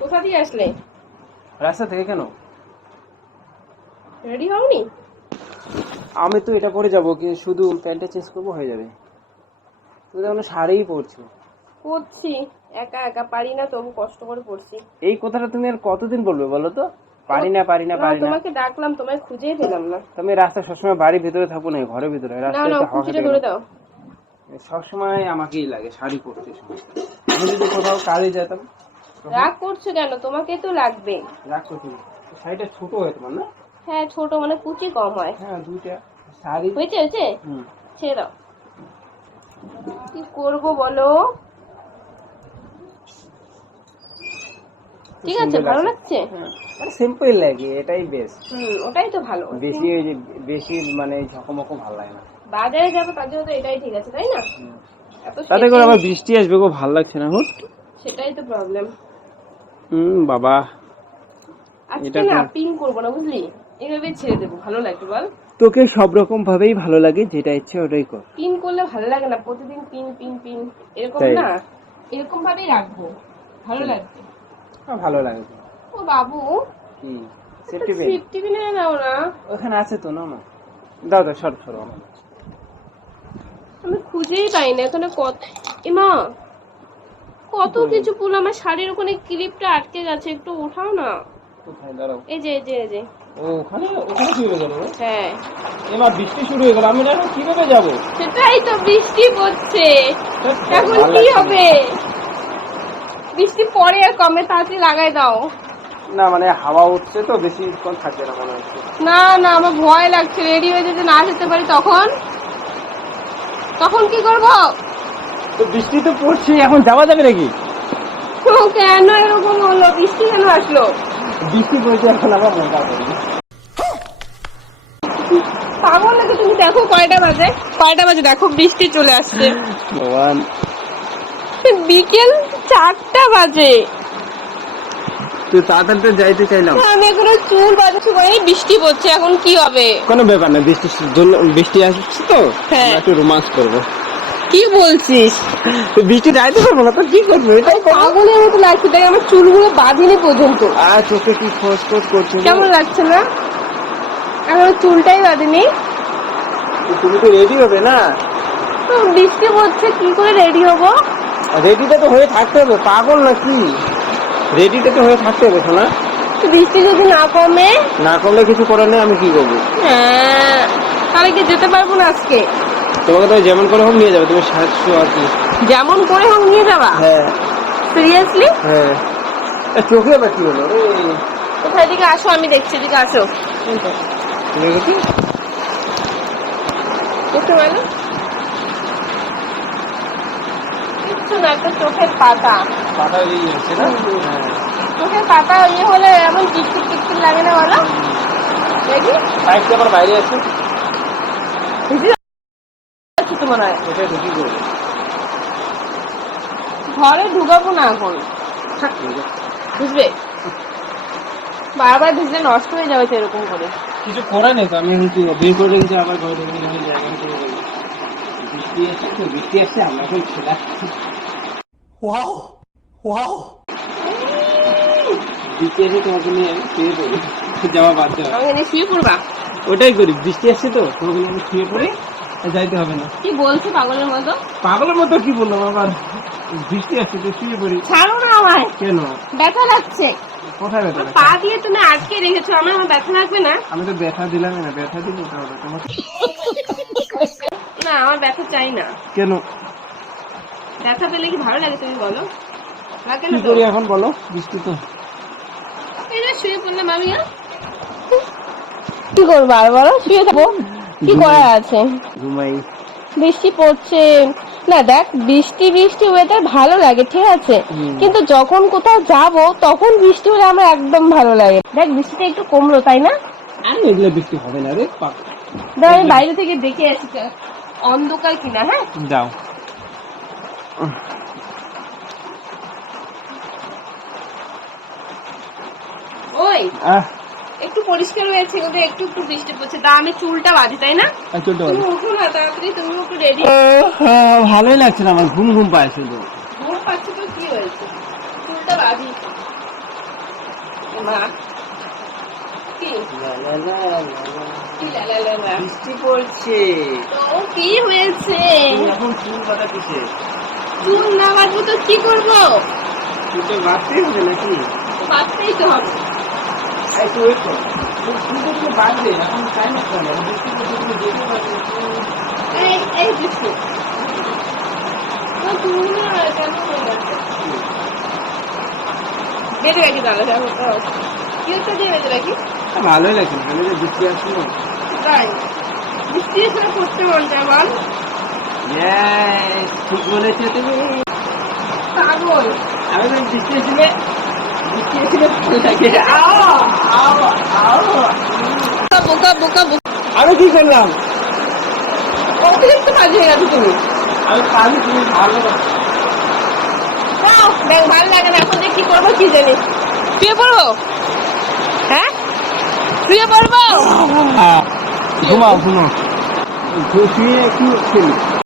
কোথা দিয়ে আসলে? রাস্তা থেকে। কেন রেডি হওনি? আমি তো এটা পরে যাবো, কি শুধু প্যান্টটা চেঞ্জ করবো হয়ে যাবে। তুমি তো শাড়িই পরছো। পড়ছি, একা একা পারি না, তবু কষ্ট করে পড়ছি। এই কথাটা তুমি আর কতদিন বলবে বলো তো? পারি না পারি না পারি না। তোমাকে ডাকলাম, তোমায় খুঁজেই পেলাম না। তুমি রাস্তায় সবসময় বাড়ির ভিতরে থাকো না ঘরের ভিতরে? না রাস্তায় না, তো হাওয়া কুচিটা খেতে ধরে দাও। সবসময় আমাকেই লাগে শাড়ি পরতে। আমি যদি কোথাও কাজে যেতাম। রাগ করছো কেন? তোমাকে তো লাগবে। রাগ করছি, শাড়িটা ছোট হয় তোমার না? হ্যাঁ ছোট, মানে কুচি কম হয়। হ্যাঁ দুইটা শাড়ি হয়েছে হয়েছে, ছেড়ে দাও। কি করবো বলো? ঠিক আছে, ভালো লাগছে। সিম্পল লাগে, এটাই বেস্ট। ওটাই তো ভালো। বেশি ওই যে বেশি মানে ঝকমকো ভালো লাগে না। বাজারে যাবো তার জন্য তো এটাই ঠিক আছে, তাই না? তাতে করে আবার বৃষ্টি আসবে গো, ভালো লাগছে না। সেটাই তো প্রবলেম। বাবা আজকে না পিন করবো না, বুঝলি? এইভাবে ছেড়ে দেবো, ভালো লাগবে বল? তোকে সব রকম ভাবেই ভালো লাগে, যেটা ইচ্ছে ওটাই কর। পিন করলে ভালো লাগে না, প্রতিদিন পিন পিন পিন এরকম না, এরকম ভাবেই রাখবো, ভালো লাগবে। ভালো লাগে। ও বাবু, কি সেফটি পিন নাও না? ওখানে আছে তো, না না দাও দাও, সর সর। আমি খুঁজেই পাই না এখানে। কত এমা, কত কিছু ফুল। আমার শাড়ির ওখানে ক্লিপটা আটকে গেছে, একটু উঠাও না। কোথায়? দাঁড়াও। এই যে এই যে এই যে। ওখানে ওখানে কি হয়ে গেল? হ্যাঁ এমা বৃষ্টি শুরু হয়ে গেল, আমি এখন কিভাবে যাব? সেটাই তো, বৃষ্টি পড়ছে, এখন কি হবে? বৃষ্টি পরে আর কমে, তাড়াতাড়ি লাগাই দাও না। মানে হাওয়া উঠছে তো, বেশিক্ষণ থাকবে না মনে হচ্ছে। না না, আমার ভয় লাগছে। রেডি হয়ে যদি না যেতে পারি তখন তখন কি করব? তো বৃষ্টি তো পড়ছে, এখন যাওয়া যাবে নাকি? কেন এরকম হলো? বৃষ্টি কেন আসলো? বৃষ্টি পড়ছে, এখন আবার মজা করবে। পাগল নাকি তুমি? দেখো কয়টা বাজে, কয়টা বাজে দেখো, বৃষ্টি চলে আসছে। ভগবান, বিকেল 4টা বাজে। তুই তাড়াতাড়ি তো যাইতে চাইলাম। আমি এখনো চুল বাঁধাচ্ছি, এই বৃষ্টি পড়ছে, এখন কি হবে? কোনো ব্যাপার না, বৃষ্টি আসছে তো, একটু রোমান্স করবো। কি বলছিস? বৃষ্টি যাইতে পারবো না তো কি করবো? এটাই পাগলের মতো লাগছে, তাই আমার চুলগুলো বাঁধিনি পর্যন্ত। আর চোখে কি খসখস করছে, কেমন লাগছে না? এখন চুলটাই বাঁধিনি। তুমি তো রেডি হবে না? তো বৃষ্টি পড়ছে, কি করে রেডি হবো? রেডিটা তো হয়ে থাকতে হবে, পাগল নাকি? রেডিটা তো হয়ে থাকতে হবে শোনা। বৃষ্টি যদি না কমে? না কমলে কিছু করার নেই, আমি কি করবো? হ্যাঁ, তাহলে কি যেতে পারবো না আজকে? তোমাকে তো যেমন করে হোক নিয়ে যাবে, তুমি সাজছো আর কি। যেমন করে হোক নিয়ে যাবা? হ্যাঁ। সিরিয়াসলি? হ্যাঁ। চোখে আবার কি হলো? কোথায়? দিকে আসো, আমি দেখছি, দিকে আসো। দেখতে পাইলো? কিচ্ছু না, একটা চোখের পাতা। পাতা ইয়ে হচ্ছে না? চোখের পাতা ইয়ে হলে এমন টিকটিক টিকটিক লাগে না বলো? দেখি বাইকটা আবার বাইরে আছে। তো মনে হয় এটা ঢুকি করবো, ঘরে ঢুকাবো না এখন, বুঝবে? বারবার ভিজলে নষ্ট হয়ে যাবে তো এরকম করে। কিছু করার নেই তো, আমি বের করে রেখেছি, আবার ঘরে ঢুকে জায়গা করে দেবো। বৃষ্টি আসছে তো, বৃষ্টি আসছে, আমরা এখন খেলাচ্ছি। ওয়াও ওয়াও, বৃষ্টি আসছে, তোমাকে নিয়ে আমি শুয়ে পড়ি, যাওয়া বাদ দেওয়া। আমাকে নিয়ে শুয়ে পড়বা? ওটাই করি, বৃষ্টি আসছে তো, তোমাকে নিয়ে আমি শুয়ে পড়ি, যাইতে হবে না। কি বলছো পাগলের মতো? পাগলের মতো কি বললাম আবার? বৃষ্টি আসছে তো শুয়ে পড়ি। ছাড়ো না আমায়। কেন? ব্যথা লাগছে। কোথায় ব্যথা লাগছে? পা দিয়ে তুমি আটকে রেখেছো, আমার ব্যথা লাগবে না? আমি তো ব্যথা দিলাম না, ব্যথা দিলে তাহলে তোমাকে। না, আমার ব্যথা চাই না। কেন? ব্যথা পেলে কি ভালো লাগে তুমি বলো? লাগে কি না তো? করি এখন বলো? বৃষ্টি তো। এই যে শুয়ে পড়লাম আমি, কি করবো আর বলো? শুয়ে থাকবো, কি করার আছে? ঘুমাই। বৃষ্টি পড়ছে না, দেখ বৃষ্টি বৃষ্টি ওয়েদার ভালো লাগে, ঠিক আছে, কিন্তু যখন কোথাও যাব তখন বৃষ্টি হলে আমার একদম ভালো লাগে। দেখ বৃষ্টিটা একটু কমলো, তাই না? আরে এগুলো বৃষ্টি হবে না রে। আমি বাইরে থেকে দেখে আসি অন্ধকার কিনা। হ্যাঁ যাও। ওই একটু পরিষ্কার হয়েছে কিন্তু একটু একটু বৃষ্টি পড়ছে, তা আমি চুলটা বাঁধি, তাই না? তুমি উঠো না তাড়াতাড়ি, তুমি একটু রেডি। ভালোই লাগছে না আমার, ঘুম ঘুম পায় শুধু। ঘুম পাচ্ছে তো কি হয়েছে, চুলটা বাঁধি। মা কি কি লা লা লা লা? বৃষ্টি পড়ছে, তো কি হয়েছে? তুমি এখন চুল বাঁধা কিসে? চুল না বাঁধবো তো কি করবো? চুলটা বাঁধতেই হবে নাকি? বাঁধতেই তো হবে। একটু ওয়েট করো, চুলটা তুমি বাঁধবে, এখন টাইম আছে না, বৃষ্টি পড়ছে তুমি যেতে পারবে। এই এই বৃষ্টি তো চুল না কেন হয়ে যাচ্ছে? বেঁধে রাখি তাহলে, দেখো তো কি হচ্ছে, দিয়ে বেঁধে রাখি। ভালোই লাগছে না, আমি যে বৃষ্টি আসছে না। তাই বৃষ্টি এসে পড়তে মন চায় বল? Yes, ঠিক বলেছো তুমি। পাগল। আমি তো বৃষ্টি এসেছিলে ভালো লাগে। বোকা বোকা বোকা, আমি কি করলাম? অতিরিক্ত কাজ হয়ে গেছে তুমি। আমি পারি, তুমি ভালো। দেখ ভালো লাগে না, এখন যে কি করবো কি জানি। শুয়ে পড়বো? হ্যাঁ শুয়ে পড়বো। ঘুমাও ঘুমাও, শুয়ে একটু খেলি।